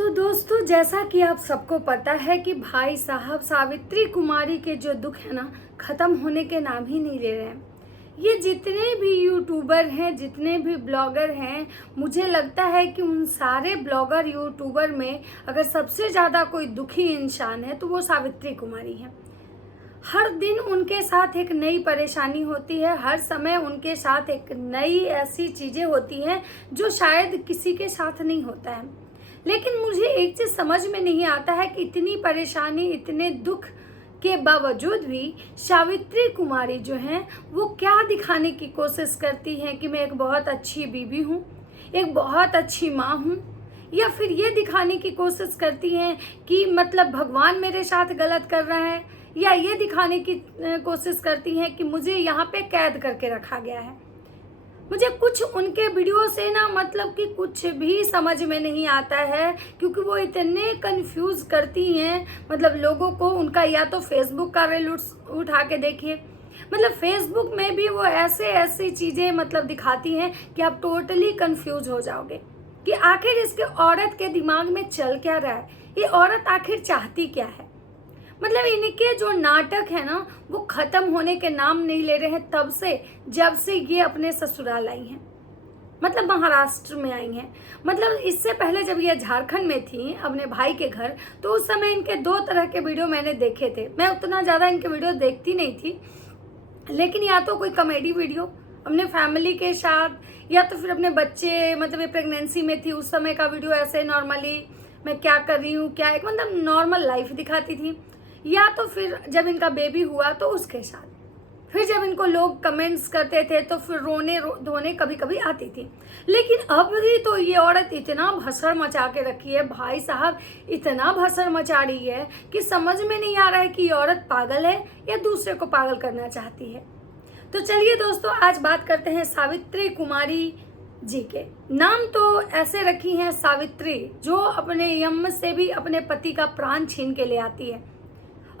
तो दोस्तों, जैसा कि आप सबको पता है कि भाई साहब सावित्री कुमारी के जो दुख है ना, ख़त्म होने के नाम ही नहीं ले रहे हैं। ये जितने भी यूट्यूबर हैं, जितने भी ब्लॉगर हैं, मुझे लगता है कि उन सारे ब्लॉगर यूट्यूबर में अगर सबसे ज़्यादा कोई दुखी इंसान है तो वो सावित्री कुमारी है। हर दिन उनके साथ एक नई परेशानी होती है, हर समय उनके साथ एक नई ऐसी चीज़ें होती हैं जो शायद किसी के साथ नहीं होता है। लेकिन मुझे एक चीज़ समझ में नहीं आता है कि इतनी परेशानी, इतने दुख के बावजूद भी सावित्री कुमारी जो हैं वो क्या दिखाने की कोशिश करती हैं कि मैं एक बहुत अच्छी बीवी हूँ, एक बहुत अच्छी माँ हूँ, या फिर ये दिखाने की कोशिश करती हैं कि मतलब भगवान मेरे साथ गलत कर रहा है, या ये दिखाने की कोशिश करती हैं कि मुझे यहाँ पे कैद करके रखा गया है। मुझे कुछ उनके वीडियो से ना मतलब कि कुछ भी समझ में नहीं आता है, क्योंकि वो इतने कंफ्यूज करती हैं मतलब लोगों को। उनका या तो फेसबुक का रील उठा के देखिए, मतलब फेसबुक में भी वो ऐसे ऐसी चीज़ें मतलब दिखाती हैं कि आप टोटली कंफ्यूज हो जाओगे कि आखिर इसके औरत के दिमाग में चल क्या रहा है, ये औरत आखिर चाहती क्या है। मतलब इनके जो नाटक है ना वो ख़त्म होने के नाम नहीं ले रहे हैं तब से, जब से ये अपने ससुराल आई हैं, मतलब महाराष्ट्र में आई हैं। मतलब इससे पहले जब ये झारखंड में थी अपने भाई के घर, तो उस समय इनके 2 तरह के वीडियो मैंने देखे थे। मैं उतना ज़्यादा इनके वीडियो देखती नहीं थी, लेकिन या तो कोई कॉमेडी वीडियो अपने फैमिली के साथ, या तो फिर अपने बच्चे, मतलब ये प्रेगनेंसी में थी उस समय का वीडियो, ऐसे नॉर्मली मैं क्या कर रही हूँ, क्या एक मतलब नॉर्मल लाइफ दिखाती थी, या तो फिर जब इनका बेबी हुआ तो उसके साथ। फिर जब इनको लोग कमेंट्स करते थे तो फिर रोने धोने कभी कभी आती थी। लेकिन अब भी तो ये औरत इतना भसड़ मचा के रखी है, भाई साहब इतना भसड़ मचा रही है कि समझ में नहीं आ रहा है कि ये औरत पागल है या दूसरे को पागल करना चाहती है। तो चलिए दोस्तों, आज बात करते हैं सावित्री कुमारी जी के। नाम तो ऐसे रखी हैं सावित्री, जो अपने यम से भी अपने पति का प्राण छीन के ले आती है।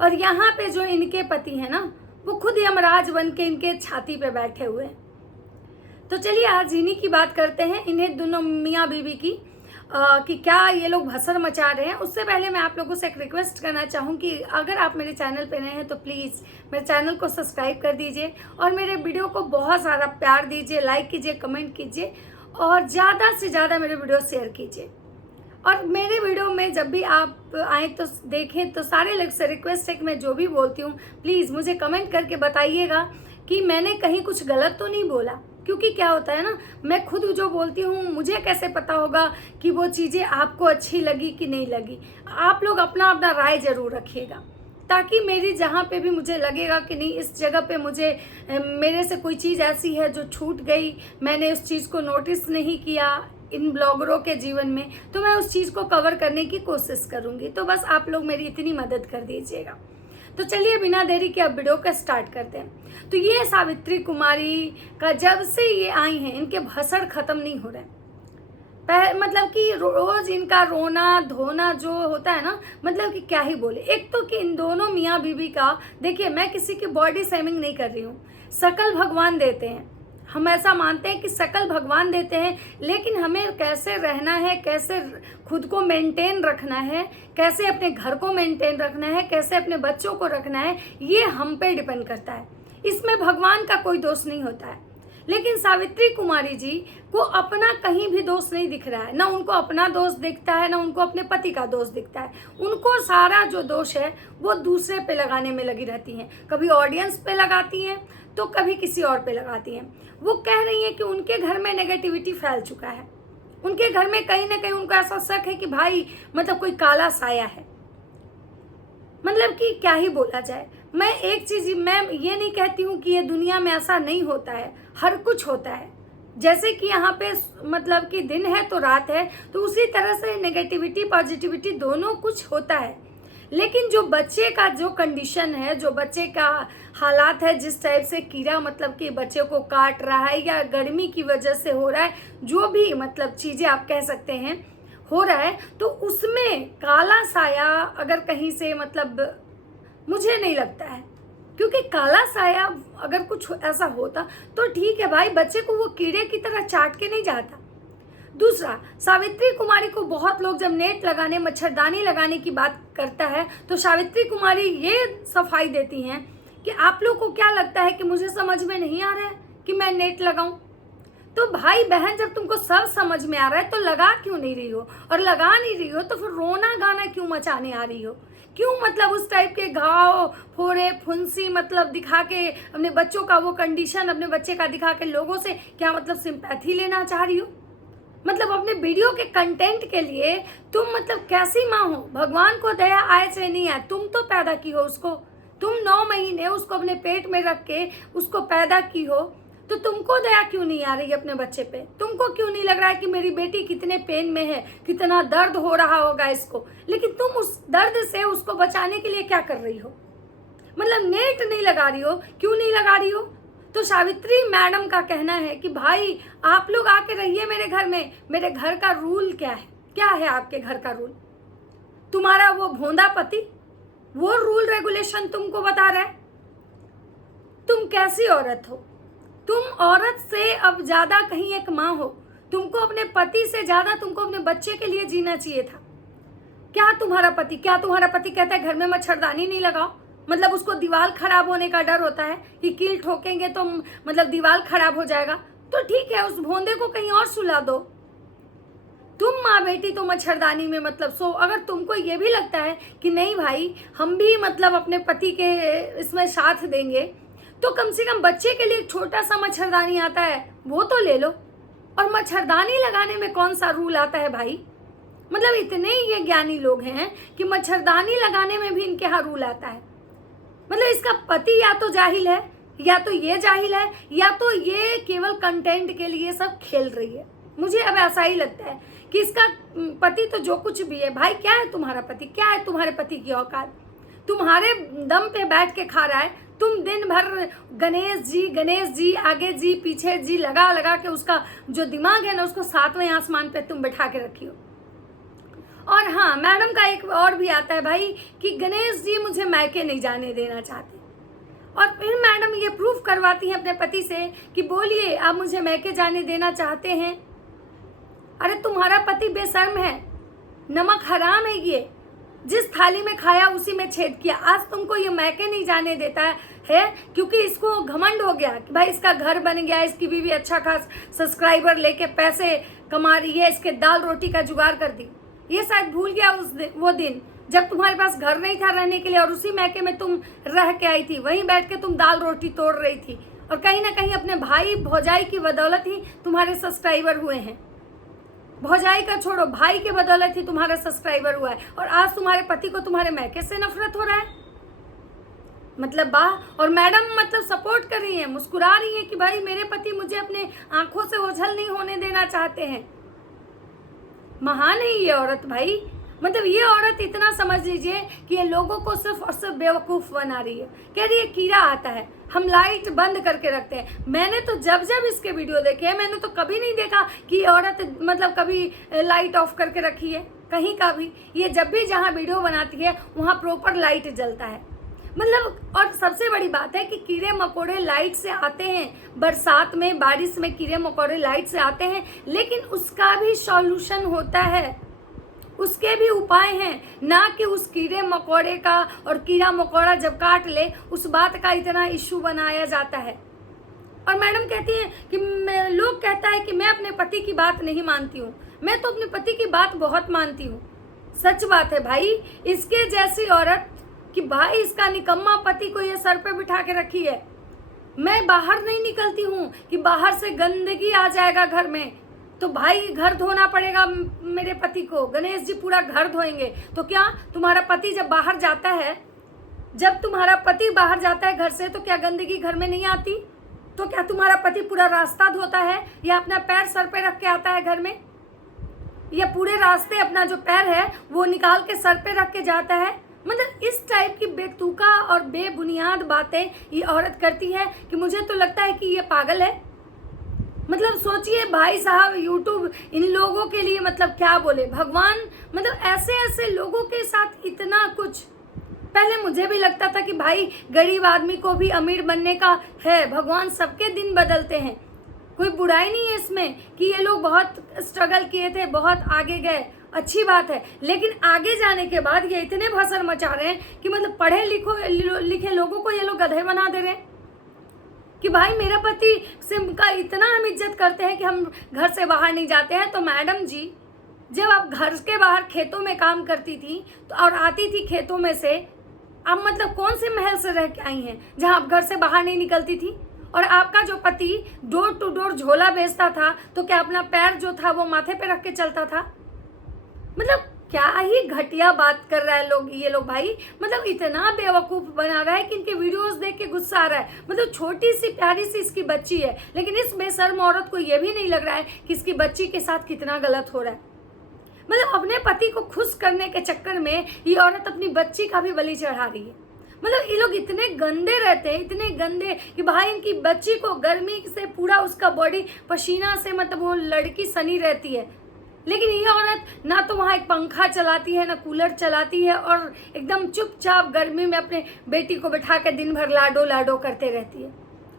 और यहाँ पे जो इनके पति हैं ना, वो खुद यमराज बन के इनके छाती पे बैठे हुए हैं। तो चलिए आज इन्हीं की बात करते हैं, इन्हें दोनों मियाँ बीवी की, कि क्या ये लोग भसड़ मचा रहे हैं। उससे पहले मैं आप लोगों से एक रिक्वेस्ट करना चाहूँ कि अगर आप मेरे चैनल पे नए हैं तो प्लीज़ मेरे चैनल को सब्सक्राइब कर दीजिए और मेरे वीडियो को बहुत सारा प्यार दीजिए, लाइक कीजिए, कमेंट कीजिए और ज़्यादा से ज़्यादा मेरे वीडियो शेयर कीजिए। और मेरे वीडियो में जब भी आप आए तो देखें तो सारे लोग से रिक्वेस्ट है कि मैं जो भी बोलती हूँ प्लीज़ मुझे कमेंट करके बताइएगा कि मैंने कहीं कुछ गलत तो नहीं बोला। क्योंकि क्या होता है ना, मैं खुद जो बोलती हूँ मुझे कैसे पता होगा कि वो चीज़ें आपको अच्छी लगी कि नहीं लगी। आप लोग अपना अपना राय ज़रूर रखिएगा, ताकि मेरी जहाँ पे भी मुझे लगेगा कि नहीं इस जगह पे मुझे मेरे से कोई चीज़ ऐसी है जो छूट गई, मैंने उस चीज़ को नोटिस नहीं किया इन ब्लॉगरों के जीवन में, तो मैं उस चीज़ को कवर करने की कोशिश करूँगी। तो बस आप लोग मेरी इतनी मदद कर दीजिएगा। तो चलिए बिना देरी के अब वीडियो का स्टार्ट करते हैं। तो ये सावित्री कुमारी का जब से ये आई हैं इनके भसड़ ख़त्म नहीं हो रहे। मतलब कि रोज़ इनका रोना धोना जो होता है ना, मतलब कि क्या ही बोले। एक तो कि इन दोनों मियाँ बीवी का, देखिए मैं किसी की बॉडी शेमिंग नहीं कर रही हूँ, शकल भगवान देते हैं, हम ऐसा मानते हैं कि शकल भगवान देते हैं, लेकिन हमें कैसे रहना है, कैसे खुद को मेंटेन रखना है, कैसे अपने घर को मेंटेन रखना है, कैसे अपने बच्चों को रखना है, ये हम पे डिपेंड करता है। इसमें भगवान का कोई दोष नहीं होता है। लेकिन सावित्री कुमारी जी को अपना कहीं भी दोष नहीं दिख रहा है, ना उनको अपना दोष दिखता है, ना उनको अपने पति का दोष दिखता है। उनको सारा जो दोष है वो दूसरे पे लगाने में लगी रहती हैं। कभी ऑडियंस पे लगाती हैं तो कभी किसी और पे लगाती हैं। वो कह रही हैं कि उनके घर में नेगेटिविटी फैल चुका है, उनके घर में कहीं ना कहीं उनको ऐसा शक है कि भाई मतलब कोई काला साया है। मतलब कि क्या ही बोला जाए। मैं एक चीज़, मैं ये नहीं कहती हूँ कि ये दुनिया में ऐसा नहीं होता है, हर कुछ होता है। जैसे कि यहाँ पे मतलब कि दिन है तो रात है, तो उसी तरह से नेगेटिविटी पॉजिटिविटी दोनों कुछ होता है। लेकिन जो बच्चे का जो कंडीशन है, जो बच्चे का हालात है, जिस टाइप से कीड़ा मतलब कि बच्चे को काट रहा है या गर्मी की वजह से हो रहा है, जो भी मतलब चीज़ें आप कह सकते हैं हो रहा है, तो उसमें काला साया अगर कहीं से मतलब मुझे नहीं लगता है। क्योंकि काला साया अगर कुछ ऐसा होता तो ठीक है भाई, बच्चे को वो कीड़े की तरह चाट के नहीं जाता। दूसरा, सावित्री कुमारी को बहुत लोग जब नेट लगाने, मच्छरदानी लगाने की बात करता है तो सावित्री कुमारी ये सफाई देती हैं कि आप लोग को क्या लगता है कि मुझे समझ में नहीं आ रहा है कि मैं नेट लगाऊं? तो भाई बहन, जब तुमको सब समझ में आ रहा है तो लगा क्यों नहीं रही हो? और लगा नहीं रही हो तो फिर रोना गाना क्यों मचाने आ रही हो? क्यों मतलब उस टाइप के घाव, फोड़े, फुंसी मतलब दिखा के अपने बच्चों का वो कंडीशन अपने बच्चे का दिखा के लोगों से क्या मतलब सिंपैथी लेना चाह रही हो? मतलब अपने वीडियो के कंटेंट के लिए तुम मतलब कैसी माँ हो? भगवान को दया आए चाहे नहीं आए, तुम तो पैदा की हो उसको, तुम 9 महीने उसको अपने पेट में रख के उसको पैदा की हो, तो तुमको दया क्यों नहीं आ रही अपने बच्चे पे? तुमको क्यों नहीं लग रहा है कि मेरी बेटी कितने पेन में है, कितना दर्द हो रहा होगा इसको? लेकिन तुम उस दर्द से उसको बचाने के लिए क्या कर रही हो? मतलब नेट नहीं लगा रही हो, क्यों नहीं लगा रही हो? तो सावित्री मैडम का कहना है कि भाई आप लोग आके रहिए मेरे घर में, मेरे घर का रूल क्या है? क्या है आपके घर का रूल? तुम्हारा वो भोंदा पति वो रूल रेगुलेशन तुमको बता रहा है? तुम कैसी औरत हो? तुम औरत से अब ज्यादा कहीं एक माँ हो। तुमको अपने पति से ज्यादा तुमको अपने बच्चे के लिए जीना चाहिए था। क्या तुम्हारा पति कहता है घर में मच्छरदानी नहीं लगाओ? मतलब उसको दीवार खराब होने का डर होता है कि कील ठोकेंगे तो मतलब दीवार खराब हो जाएगा। तो ठीक है, उस भोंदे को कहीं और सुला दो। तुम माँ बेटी तो मच्छरदानी में मतलब सो। अगर तुमको ये भी लगता है कि नहीं भाई हम भी मतलब अपने पति के इसमें साथ देंगे, तो कम से कम बच्चे के लिए एक छोटा सा मच्छरदानी आता है वो तो ले लो। और मच्छरदानी लगाने में कौन सा रूल आता है भाई? मतलब इतने ये ज्ञानी लोग हैं कि मच्छरदानी लगाने में भी इनके यहाँ रूल आता है। मतलब इसका पति या तो जाहिल है, या तो ये जाहिल है, या तो ये केवल कंटेंट के लिए सब खेल रही है। मुझे अब ऐसा ही लगता है कि इसका पति तो जो कुछ भी है भाई, क्या है तुम्हारा पति? क्या है तुम्हारे पति की औकात? तुम्हारे दम पे बैठ के खा रहा है, तुम दिन भर गणेश जी आगे जी पीछे जी लगा लगा के उसका जो दिमाग है ना उसको 7वें आसमान पे तुम बैठा के रखी हो। और हाँ, मैडम का एक और भी आता है भाई कि गणेश जी मुझे मायके नहीं जाने देना चाहते। और फिर मैडम ये प्रूफ करवाती हैं अपने पति से कि बोलिए आप मुझे मायके जाने देना चाहते हैं। अरे तुम्हारा पति बेशर्म है, नमक हराम है, ये जिस थाली में खाया उसी में छेद किया। आज तुमको ये मायके नहीं जाने देता है क्योंकि इसको घमंड हो गया कि भाई इसका घर बन गया, इसकी बीवी अच्छा खास सब्सक्राइबर लेके पैसे कमा रही है, इसके दाल रोटी का जुगाड़ कर दी। ये शायद भूल गया वो दिन जब तुम्हारे पास घर नहीं था रहने के लिए और उसी मैके में तुम रह के आई थी, वहीं बैठ के तुम दाल रोटी तोड़ रही थी। और कहीं ना कहीं अपने भाई भौजाई की बदौलत ही तुम्हारे सब्सक्राइबर हुए हैं। भौजाई का छोड़ो, भाई के बदौलत ही तुम्हारा सब्सक्राइबर हुआ है। और आज तुम्हारे पति को तुम्हारे मैके से नफरत हो रहा है। मतलब वाह। और मैडम मतलब सपोर्ट कर रही है, मुस्कुरा रही है कि भाई मेरे पति मुझे अपने आंखों से ओझल नहीं होने देना चाहते हैं। महान है ये औरत भाई। मतलब ये औरत इतना समझ लीजिए कि ये लोगों को सिर्फ और सिर्फ बेवकूफ़ बना रही है। कह रही है कीड़ा आता है, हम लाइट बंद करके रखते हैं। मैंने तो जब जब इसके वीडियो देखे हैं मैंने तो कभी नहीं देखा कि ये औरत मतलब कभी लाइट ऑफ करके रखी है कहीं का भी। ये जब भी जहाँ वीडियो बनाती है वहाँ प्रॉपर लाइट जलता है। मतलब और सबसे बड़ी बात है कि कीड़े मकोड़े लाइट से आते हैं, बरसात में बारिश में कीड़े मकोड़े लाइट से आते हैं, लेकिन उसका भी सॉल्यूशन होता है, उसके भी उपाय हैं। ना कि उस कीड़े मकोड़े का और कीड़ा मकोड़ा जब काट ले उस बात का इतना इशू बनाया जाता है। और मैडम कहती हैं कि लोग कहता है कि मैं अपने पति की बात नहीं मानती हूँ। मैं तो अपने पति की बात बहुत मानती हूँ। सच बात है भाई, इसके जैसी औरत कि भाई इसका निकम्मा पति को ये सर पे बिठा के रखी है। मैं बाहर नहीं निकलती हूँ कि बाहर से गंदगी आ जाएगा घर में, तो भाई घर धोना पड़ेगा मेरे पति को। गणेश जी पूरा घर धोएंगे। तो क्या तुम्हारा पति जब बाहर जाता है, जब तुम्हारा पति बाहर जाता है घर से, तो क्या गंदगी घर में नहीं आती? तो क्या तुम्हारा पति पूरा रास्ता धोता है या अपना पैर सर पे रख के आता है घर में, या पूरे रास्ते अपना जो पैर है वो निकाल के सर पे रख के जाता है? मतलब इस टाइप की बेतुका और बेबुनियाद बातें ये औरत करती है कि मुझे तो लगता है कि ये पागल है। मतलब सोचिए भाई साहब, यूट्यूब इन लोगों के लिए मतलब क्या बोले भगवान। मतलब ऐसे ऐसे लोगों के साथ इतना कुछ। पहले मुझे भी लगता था कि भाई गरीब आदमी को भी अमीर बनने का है, भगवान सबके दिन बदलते हैं। कोई बुराई नहीं है इसमें कि ये लोग बहुत स्ट्रगल किए थे, बहुत आगे गए, अच्छी बात है। लेकिन आगे जाने के बाद ये इतने भसड़ मचा रहे हैं कि मतलब पढ़े लिखे लोगों को ये लोग गधे बना दे रहे हैं कि भाई मेरा पति से का इतना हम इज्जत करते हैं कि हम घर से बाहर नहीं जाते हैं। तो मैडम जी, जब आप घर के बाहर खेतों में काम करती थी तो और आती थी खेतों में से, आप मतलब कौन से महल से रह के आई हैं जहां आप घर से बाहर नहीं निकलती थी? और आपका जो पति डोर टू डोर झोला बेचता था तो क्या अपना पैर जो था वो माथे पे रख के चलता था? मतलब क्या ही घटिया बात कर रहा है ये लोग भाई। मतलब इतना बेवकूफ़ बना रहा है कि इनके वीडियोस देख के गुस्सा आ रहा है। मतलब छोटी सी प्यारी सी इसकी बच्ची है, लेकिन इस बेशर्म औरत को ये भी नहीं लग रहा है कि इसकी बच्ची के साथ कितना गलत हो रहा है। मतलब अपने पति को खुश करने के चक्कर में ये औरत अपनी बच्ची का भी बलि चढ़ा रही है। मतलब ये लोग इतने गंदे रहते हैं, इतने गंदे कि भाई इनकी बच्ची को गर्मी से पूरा उसका बॉडी पसीना से मतलब वो लड़की सनी रहती है, लेकिन ये औरत ना तो वहाँ एक पंखा चलाती है ना कूलर चलाती है और एकदम चुपचाप गर्मी में अपने बेटी को बिठा के दिन भर लाडो लाडो करते रहती है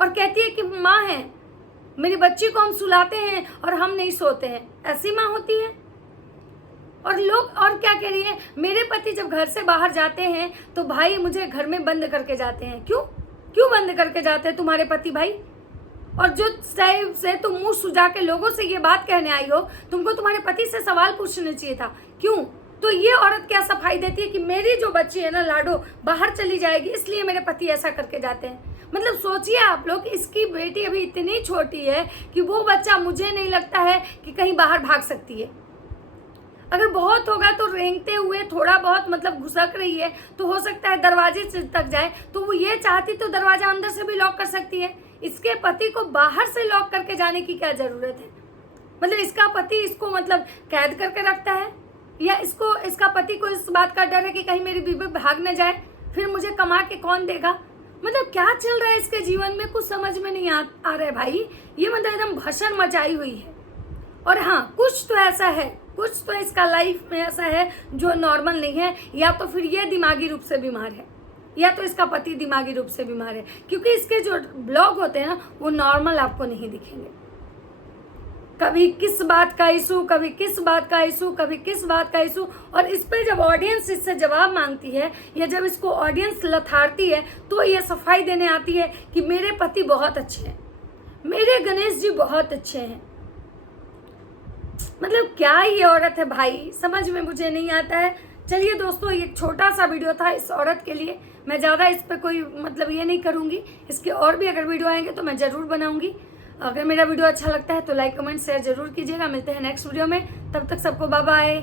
और कहती है कि माँ है, मेरी बच्ची को हम सुलाते हैं और हम नहीं सोते हैं। ऐसी माँ होती है? और लोग और क्या कह रही है, मेरे पति जब घर से बाहर जाते हैं तो भाई मुझे घर में बंद करके जाते हैं। क्यों बंद करके जाते हैं तुम्हारे पति भाई? और जो से तुम मुंह सुजा के लोगों से ये बात कहने आई हो, तुमको तुम्हारे पति से सवाल पूछना चाहिए था। क्यों? तो ये औरत क्या सफाई देती है कि मेरी जो बच्ची है ना लाडो बाहर चली जाएगी, इसलिए मेरे पति ऐसा करके जाते हैं। मतलब सोचिए आप लोग, इसकी बेटी अभी इतनी छोटी है कि वो बच्चा मुझे नहीं लगता है कि कहीं बाहर भाग सकती है। अगर बहुत होगा तो रेंगते हुए थोड़ा बहुत मतलब घुसक रही है तो हो सकता है दरवाजे तक जाए, तो वो ये चाहती तो दरवाजा अंदर से भी लॉक कर सकती है। इसके पति को बाहर से लॉक करके जाने की क्या जरूरत है? मतलब इसका पति इसको मतलब कैद करके रखता है, या इसका पति को इस बात का डर है कि कहीं मेरी बीवी भाग न जाए, फिर मुझे कमा के कौन देगा? मतलब क्या चल रहा है इसके जीवन में, कुछ समझ में नहीं आ रहा है भाई। ये मतलब एकदम भसड़ मचाई हुई है। और हाँ, कुछ तो ऐसा है, कुछ तो इसका लाइफ में ऐसा है जो नॉर्मल नहीं है, या तो फिर ये दिमागी रूप से बीमार है, या तो इसका पति दिमागी रूप से बीमार है, क्योंकि इसके जो ब्लॉग होते हैं ना वो नॉर्मल आपको नहीं दिखेंगे। कभी किस बात का इशू, कभी किस बात का इशू, कभी किस बात का इशू। और इस पे जब ऑडियंस इससे जवाब मांगती है या जब इसको ऑडियंस लथाड़ती है तो ये सफाई देने आती है कि मेरे पति बहुत अच्छे हैं, मेरे गणेश जी बहुत अच्छे हैं। मतलब क्या ये औरत है भाई, समझ में मुझे नहीं आता है। चलिए दोस्तों, ये छोटा सा वीडियो था इस औरत के लिए। मैं ज़्यादा इस पर कोई मतलब ये नहीं करूँगी, इसके और भी अगर वीडियो आएंगे तो मैं ज़रूर बनाऊँगी। अगर मेरा वीडियो अच्छा लगता है तो लाइक कमेंट शेयर जरूर कीजिएगा। मिलते हैं नेक्स्ट वीडियो में, तब तक सबको बाय बाय।